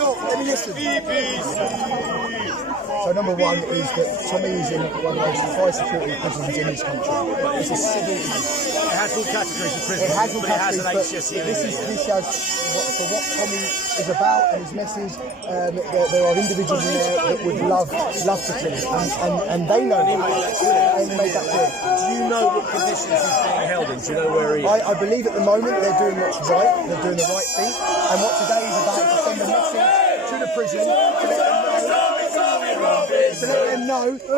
Let me listen. So number one is that Tommy is in one of the most high security prisons in this country. It's a civil case. It has all categories of prison. It has all categories, but this has for what Tommy is about and his message. There are individuals in there that would love to kill him, and they know him and made that clear. Do you know what conditions he's being held in? Do you know where he is? I believe at the moment they're doing what's right. They're doing the right thing, and what today is about is to send a message to the prison to let them know that if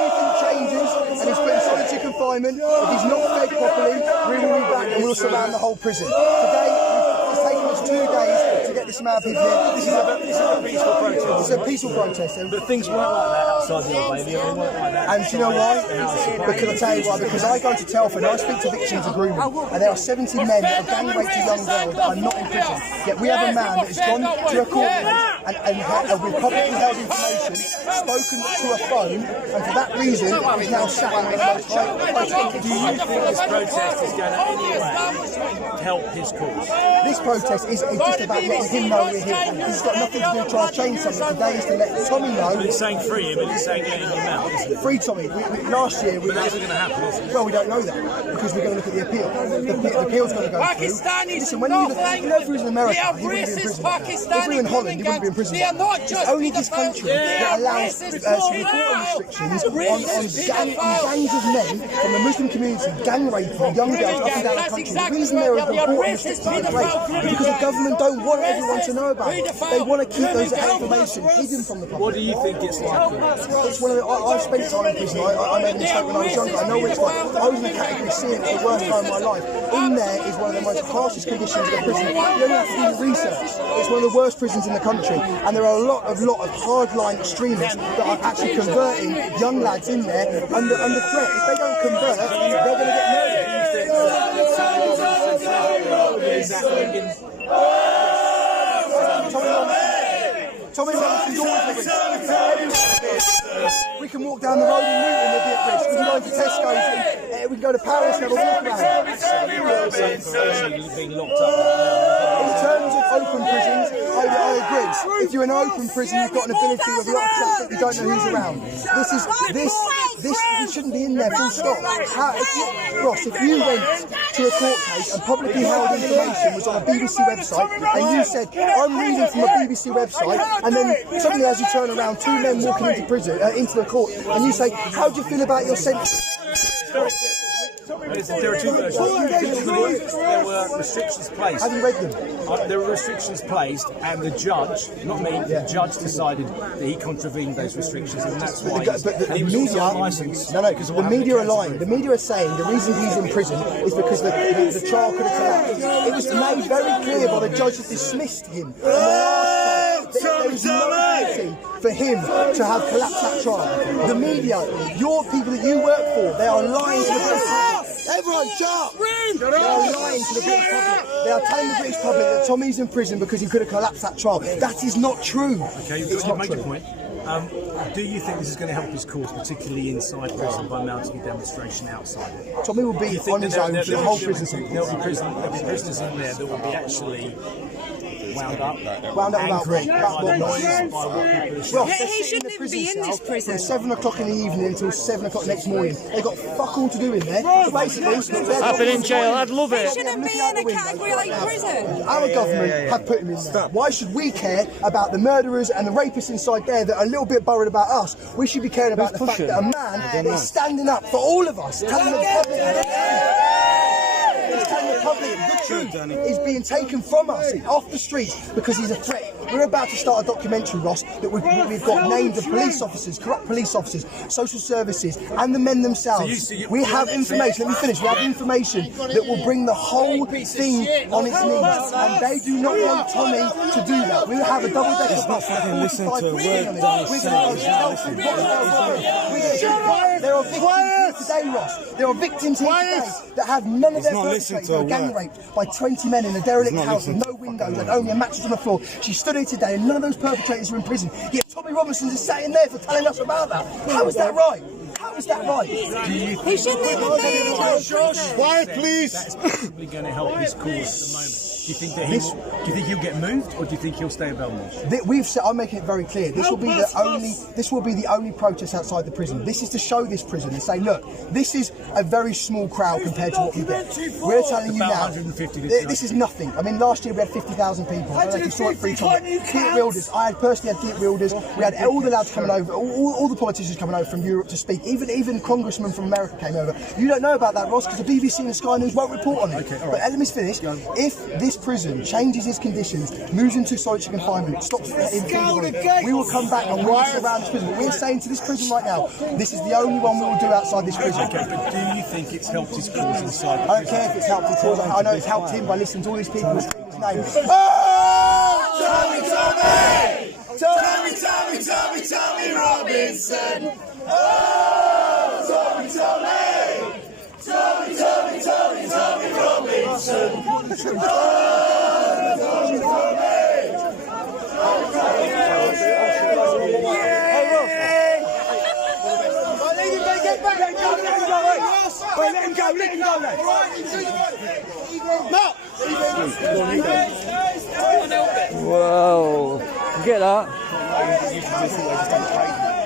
anything changes and he's put in solitary confinement, if he's not fed properly, we will be back and we'll surround the whole prison. Today, it's taken us 2 days to get this man here. This is a peaceful protest. It's a peaceful protest. But things weren't like that outside the Albania. They weren't like that. And do you know why? Because I'll tell you why. Because I go to Telford and I speak to victims of grooming, and there are 70 men that have gang raped a young girl that are not in prison. Yet we have a man that has gone to a court case and with publicly held information, spoken to a phone, and for that reason is now sat in the most high. Do you think this protest is going to anyway help his cause? This protest is just about letting him know we're here. It's got nothing to do with trying to change something. Today is to let Tommy know. But it's saying free him, and it's saying get him out, isn't it? Free Tommy. Last year But that isn't going to happen, is it? Well, we don't know that because we're going to look at the appeal. The appeal's going to go through. Listen, when you look, if he was in America, he wouldn't be in prison. If we were in Holland, he wouldn't be in prison. It's only this country that allows reporting restrictions on gangs of men from the Muslim community, gang raping young girls up and down the country. The reason there are reporting restrictions on rape is because the government don't want everyone to know about it. They want to keep those information hidden from the public. What do you think it's like? It's one of the, I've spent time in prison. I made a mistake when I was younger. I know what it's like. I was in the category C and it's the worst time of my life. In there is one of the most harshest conditions in a prison. You only have to do the research. It's one of the worst prisons in the country. And there are a lot of hardline extremists that are actually converting young lads in there under threat. If they don't convert, they're going to get murdered. Tommy Robinson's always at risk. We can walk down the road in Newton and be at risk. We can go into Tesco's and we can go to Paris and have a walk around. In terms of open prisons, I agree. If you're in an open prison, you've got an ability with a lot of traffic, you don't know who's around. This shouldn't be in there, full stop. Ross, if you went to a court case and publicly held information was on a BBC website and you said, I'm reading from a BBC website, and then suddenly as you turn around, 2 men walking into prison, into the court, and you say, how do you feel about your sentence? There are 2 versions. There were restrictions placed. Have you read them? There were restrictions placed, and the judge, not me, the judge decided that he contravened those restrictions, and that's why he was media, on licence. No, because the media are lying. The media are saying the reason he's in prison is because the trial could have collapsed. It was made very clear by the judge that dismissed him. There was no ability for him to have collapsed that trial. The media, your people that you work for, they are lying to the British public. Everyone, shut up! They are lying to the British public. They are telling the British public that Tommy's in prison because he could have collapsed that trial. That is not true. Okay, it's not make true. your point. Do you think this is going to help his cause, particularly inside prison, by mounting a demonstration outside it? Tommy will be on his own for the whole prison sentence. There'll be prisoners in there that will be actually wound up about what? He shouldn't even be in this prison. From 7 o'clock in the evening until 7 o'clock next morning. They've got fuck all to do in there. So basically, I've been in jail, I'd love it. He shouldn't be in a category like prison. Our government have put him in there. Why should we care about the murderers and the rapists inside there that are a little bit worried about us? We should be caring about the fact that a man is standing up for all of us, telling the public, the public, the food is being taken from us off the streets because he's a threat. We're about to start a documentary, Ross, that we've got names of police officers, corrupt police officers, social services, and the men themselves. We have information, let me finish, we have information that will bring the whole thing on its knees, and they do not want Tommy to do that. We will have a double-decker bus. Listen to a word. There are victims here today, Ross. There are victims here today that have none of their perpetrators who were gang raped by 20 men in a derelict house with no windows and only a mattress on the floor. She stood here today and none of those perpetrators are in prison. Yet Tommy Robinson's is sat in there for telling us about that. How is that right? How is that right? He shouldn't even be in prison. Quiet, please. That's probably going to help his cause at the moment. Do you think he'll get moved, or do you think he'll stay in Belmarsh? We've said, I'm making it very clear. This will be the only protest outside the prison. This is to show this prison and say, look, this is a very small crowd compared to what we get. We're telling you now, this is nothing. I mean, last year we had 50,000 people. I don't know if you saw it free time. Theatre Wilders. I personally had Theatre Wilders. We had all the lads coming over, all the politicians coming over from Europe to speak. Even congressmen from America came over. You don't know about that, Ross, because the BBC and the Sky News won't report on it. Okay, but let me finish. If this prison changes its conditions, moves into solitary confinement, stops in we will come back and we will surround this prison. But we're saying to this prison right now, this is the only one we will do outside this prison. Okay, but do you think it's helped his cause inside? I don't care if it's helped his cause. I know it's helped him by listening to all these people scream his name. Tommy Robinson. Oh, Tommy Robinson. Let him go, lads. Mark! Whoa. Get that.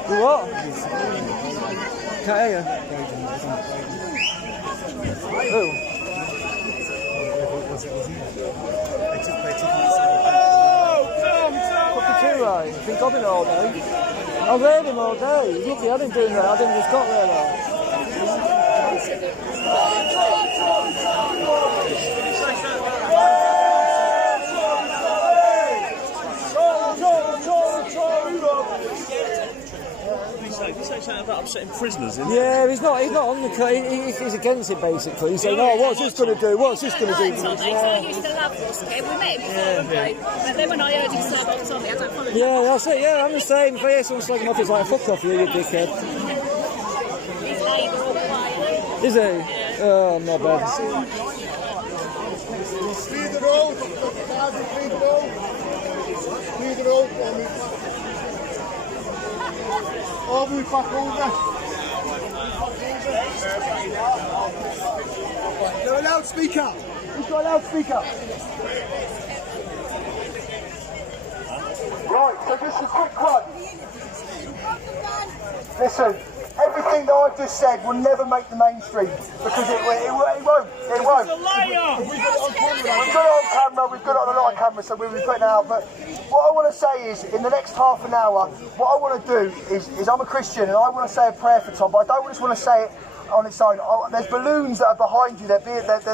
What? Can't hear you. Who? Right. I think I've been all day. I've heard him all day. He's lucky I've been doing that. I didn't just got there though. He's saying something about upsetting prisoners, isn't he? Yeah, he's not on the he's against it basically. He's saying, oh, what's this going to do? What's this going to do? I used to love Roski. We met him before, but then when I heard him sub on Tommy, I don't follow him. Yeah, that's it. Yeah, I'm the same. If I hear someone slagging off, it's like, fuck off you, you dickhead. He's Labour all quietly. Is he? Yeah. Oh, not bad. Clear the road. Clear the road. Clear the road for me. Over, back over. No loudspeaker. Who's got a loudspeaker? Right, so just a quick one. Listen, everything that I've just said will never make the mainstream because it won't. It won't. We've got it on camera, we've got it on a lot of cameras, so we'll be putting it out. But what I want to say is, in the next half an hour, what I want to do is I'm a Christian and I want to say a prayer for Tom, but I don't just want to say it on its own. There's balloons that are behind you, they're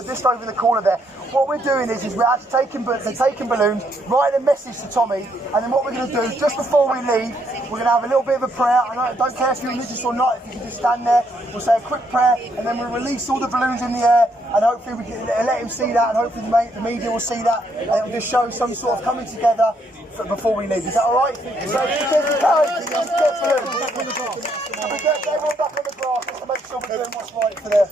just over the corner there. What we're doing is we're actually taking balloons, writing a message to Tommy, and then what we're going to do, just before we leave, we're going to have a little bit of a prayer. I don't care if you're religious or not, if you can just stand there, we'll say a quick prayer, and then we'll release all the balloons in the air, and hopefully we can let him see that, and hopefully the media will see that, and it will just show some sort of coming together before we leave. Is that alright? So, get everyone back on the grass, just to make sure we're doing what's right for them.